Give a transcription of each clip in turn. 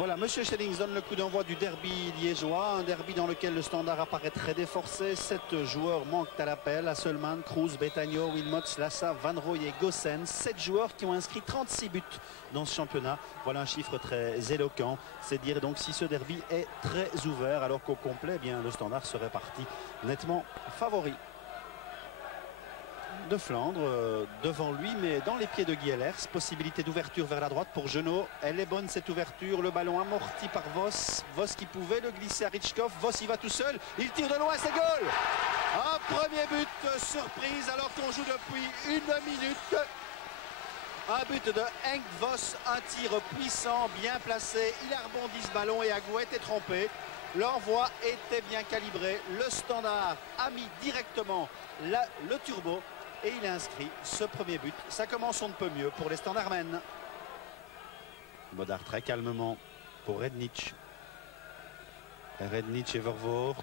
Voilà, Monsieur Schellings donne le coup d'envoi du derby liégeois, un derby dans lequel le Standard apparaît très déforcé. 7 joueurs manquent à l'appel, Hasselmann, Kroos, Betagno, Wilmots, Lassa, Van Rooij et Goossens. 7 joueurs qui ont inscrit 36 buts dans ce championnat. Voilà un chiffre très éloquent. C'est dire donc si ce derby est très ouvert, alors qu'au complet, eh bien, le Standard serait parti nettement favori. De Flandre devant lui, mais dans les pieds de Guy Ehlers. Possibilité d'ouverture vers la droite pour Jeannot. Elle est bonne cette ouverture. Le ballon amorti par Vos. Vos qui pouvait le glisser à Richkov. Vos y va tout seul. Il tire de loin, c'est goal. Un premier but surprise alors qu'on joue depuis 1 minute. Un but de Henk Vos. Un tir puissant, bien placé. Il a rebondi ce ballon et Agou était trompé. L'envoi était bien calibré. Le Standard a mis directement le turbo. Et il a inscrit ce premier but. Ça commence on ne peut mieux pour les Standardmen. Bodard très calmement pour Rednitsch. Rednitsch et Vervoort.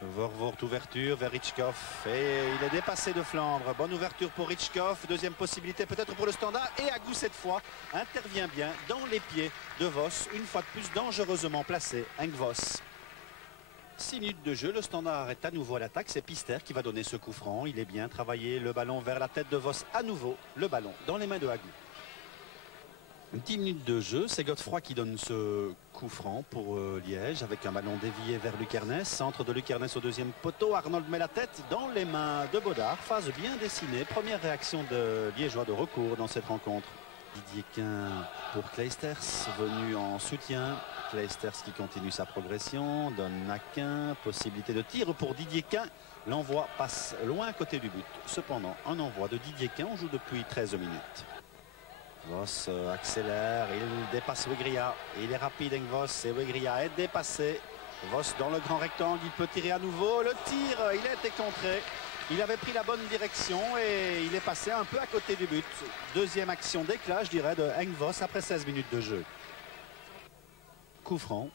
Vervoort ouverture vers Richkov. Et il est dépassé de Flandre. Bonne ouverture pour Richkov. Deuxième possibilité peut-être pour le Standard. Et Agou cette fois intervient bien dans les pieds de Vos. Une fois de plus dangereusement placé. Henk Vos. 6 minutes de jeu, le Standard est à nouveau à l'attaque. C'est Pister qui va donner ce coup franc. Il est bien travaillé. Le ballon vers la tête de Vos à nouveau. Le ballon dans les mains de Agou. 10 minutes de jeu. C'est Godefroy qui donne ce coup franc pour Liège avec un ballon dévié vers Lucernes. Centre de Lucernes au deuxième poteau. Arnold met la tête dans les mains de Bodard. Phase bien dessinée. Première réaction de Liégeois de recours dans cette rencontre. Didier Quin pour Kleisters, venu en soutien. Kleisters qui continue sa progression, donne à Quin, possibilité de tir pour Didier Quin. L'envoi passe loin à côté du but. Cependant, un envoi de Didier Quin, on joue depuis 13 minutes. Vos accélère, il dépasse Wegria. Il est rapide, Henk Vos, et Wegria est dépassé. Vos dans le grand rectangle, il peut tirer à nouveau. Le tir, il a été contré. Il avait pris la bonne direction et il est passé un peu à côté du but. Deuxième action d'éclat, je dirais, de Henk Vos après 16 minutes de jeu. Coup franc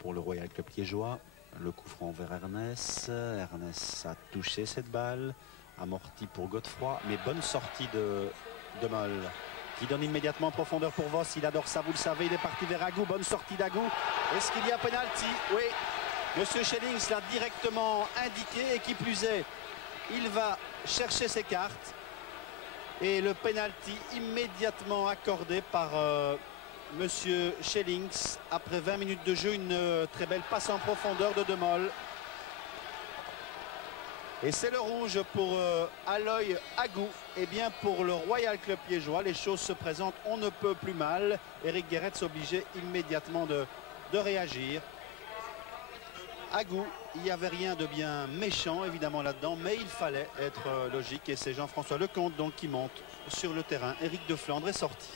pour le Royal Club liégeois. Le coup franc vers Ernest. Ernest a touché cette balle. Amorti pour Godefroy. Mais bonne sortie de Moll. Qui donne immédiatement en profondeur pour Vos. Il adore ça, vous le savez. Il est parti vers Agou. Bonne sortie d'Agou. Est-ce qu'il y a penalty? Oui. Monsieur Schellings l'a directement indiqué. Et qui plus est, il va chercher ses cartes. Et le penalty immédiatement accordé par Monsieur Schellings. Après 20 minutes de jeu, une très belle passe en profondeur de Moll. Et c'est le rouge pour Aloy Agou. Et bien pour le Royal Club liégeois, les choses se présentent on ne peut plus mal. Eric Gerets obligé immédiatement de réagir. Agou, il n'y avait rien de bien méchant évidemment là-dedans, mais il fallait être logique. Et c'est Jean-François Lecomte donc qui monte sur le terrain. Éric de Flandre est sorti.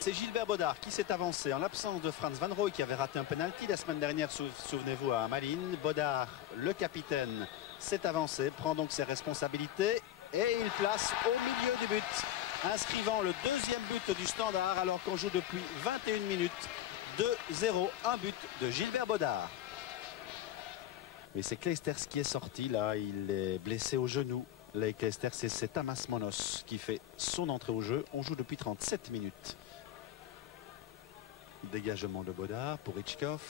C'est Gilbert Bodard qui s'est avancé en l'absence de Frans Van Rooij qui avait raté un penalty la semaine dernière, souvenez-vous, à Malines. Bodard, le capitaine, s'est avancé, prend donc ses responsabilités et il place au milieu du but, inscrivant le deuxième but du Standard alors qu'on joue depuis 21 minutes. 2-0, un but de Gilbert Bodard. Mais c'est Kleisters qui est sorti là, il est blessé au genou. Là, Kleisters, c'est Tamas Monos qui fait son entrée au jeu. On joue depuis 37 minutes. Dégagement de Bodard pour Richkov.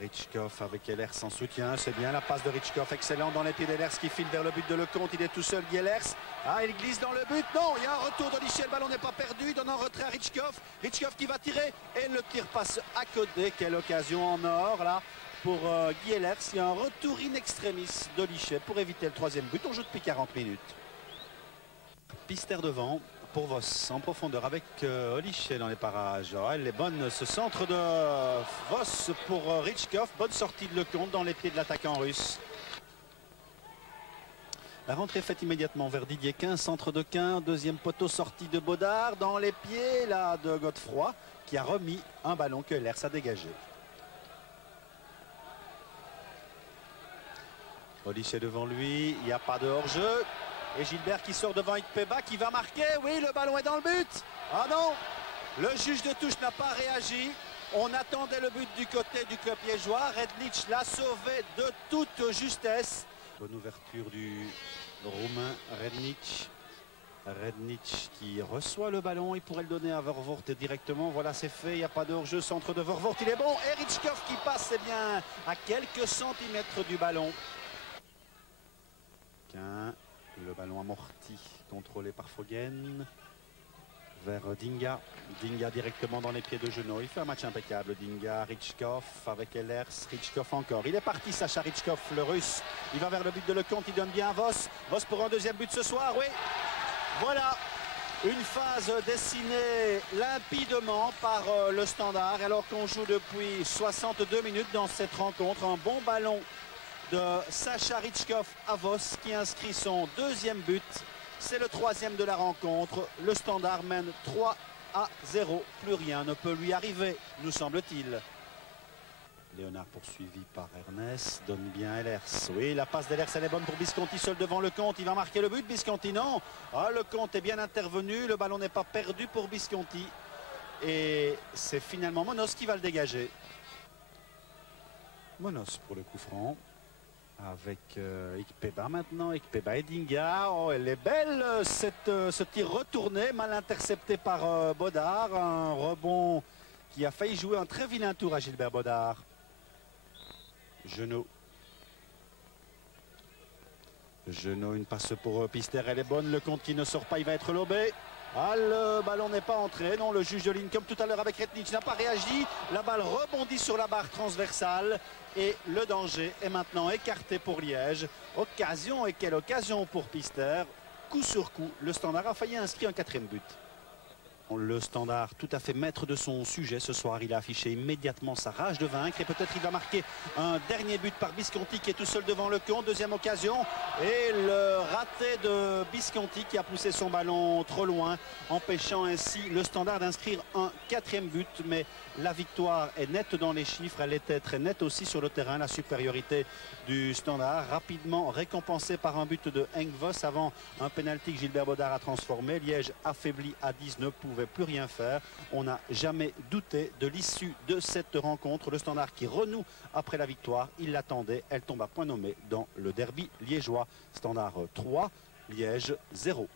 Richkov avec Ehlers en soutien. C'est bien la passe de Richkov. Excellent dans les pieds d'Ehlers qui file vers le but de Lecomte. Il est tout seul, Guy Ehlers. Ah, il glisse dans le but. Non, il y a un retour de Lichet. Le ballon n'est pas perdu. Il donne un retrait à Richkov. Richkov qui va tirer. Et le tir passe à côté. Quelle occasion en or là pour Guy Ehlers. Il y a un retour in extremis de Lichet pour éviter le troisième but. On joue depuis 40 minutes. Pister devant. Pour Vos en profondeur avec Olichet dans les parages. Oh, elle est bonne ce centre de Vos pour Richkov. Bonne sortie de Lecomte dans les pieds de l'attaquant russe. La rentrée faite immédiatement vers Didier Quin. Centre de Quin. Deuxième poteau sortie de Bodard dans les pieds là de Godefroy qui a remis un ballon que Ehlers a dégagé. Olichet devant lui. Il n'y a pas de hors-jeu. Et Gilbert qui sort devant Ikpeba qui va marquer. Oui, le ballon est dans le but. Ah non, le juge de touche n'a pas réagi. On attendait le but du côté du club liégeois. Rednitsch l'a sauvé de toute justesse. Bonne ouverture du Roumain Rednitsch. Rednitz qui reçoit le ballon, il pourrait le donner à Vervoort directement. Voilà, c'est fait, il n'y a pas de hors-jeu. Centre de Vervoort, il est bon. Et Ritschkoff qui passe, c'est bien, à quelques centimètres du ballon. Le ballon amorti, contrôlé par Foggen. Vers Dinga. Dinga directement dans les pieds de Jeannot. Il fait un match impeccable. Dinga, Ritschkoff avec Ehlers. Ritschkoff encore. Il est parti, Sacha Ritschkoff, le russe. Il va vers le but de Lecomte. Il donne bien à Voss. Voss pour un deuxième but ce soir. Oui. Voilà. Une phase dessinée limpidement par le Standard. Alors qu'on joue depuis 62 minutes dans cette rencontre. Un bon ballon de Sacha Ritschkoff à Voss qui inscrit son deuxième but. C'est le troisième de la rencontre. Le Standard mène 3-0. Plus rien ne peut lui arriver, nous semble-t-il. Léonard poursuivi par Ernest. Donne bien Ehlers. Oui, la passe d'Ehlers, elle est bonne pour Visconti seul devant Lecomte. Il va marquer le but. Visconti, non. Ah, Lecomte est bien intervenu. Le ballon n'est pas perdu pour Visconti. Et c'est finalement Monos qui va le dégager. Monos pour le coup franc. Avec Ikpeba maintenant, Ikpeba et Dinga. Oh, elle est belle ce tir retourné, mal intercepté par Bodard. Un rebond qui a failli jouer un très vilain tour à Gilbert Bodard. Jeannot. Jeannot, une passe pour Pister, elle est bonne. Lecomte qui ne sort pas, il va être lobé. Ah, le ballon n'est pas entré. Non, le juge de ligne, comme tout à l'heure avec Rednitz, n'a pas réagi. La balle rebondit sur la barre transversale. Et le danger est maintenant écarté pour Liège. Occasion, et quelle occasion pour Pister. Coup sur coup, le Standard a failli inscrire un quatrième but. Le Standard tout à fait maître de son sujet ce soir. Il a affiché immédiatement sa rage de vaincre. Et peut-être il va marquer un dernier but par Visconti qui est tout seul devant Lecomte. Deuxième occasion. Et le raté de Visconti qui a poussé son ballon trop loin, empêchant ainsi le Standard d'inscrire un quatrième but. Mais la victoire est nette dans les chiffres. Elle était très nette aussi sur le terrain. La supériorité du Standard, rapidement récompensée par un but de Henk Voss avant un pénalty que Gilbert Bodard a transformé. Liège affaibli à 10 ne pouvait plus rien faire. On n'a jamais douté de l'issue de cette rencontre. Le Standard qui renoue après la victoire. Il l'attendait. Elle tombe à point nommé dans le derby liégeois. Standard 3, Liège 0.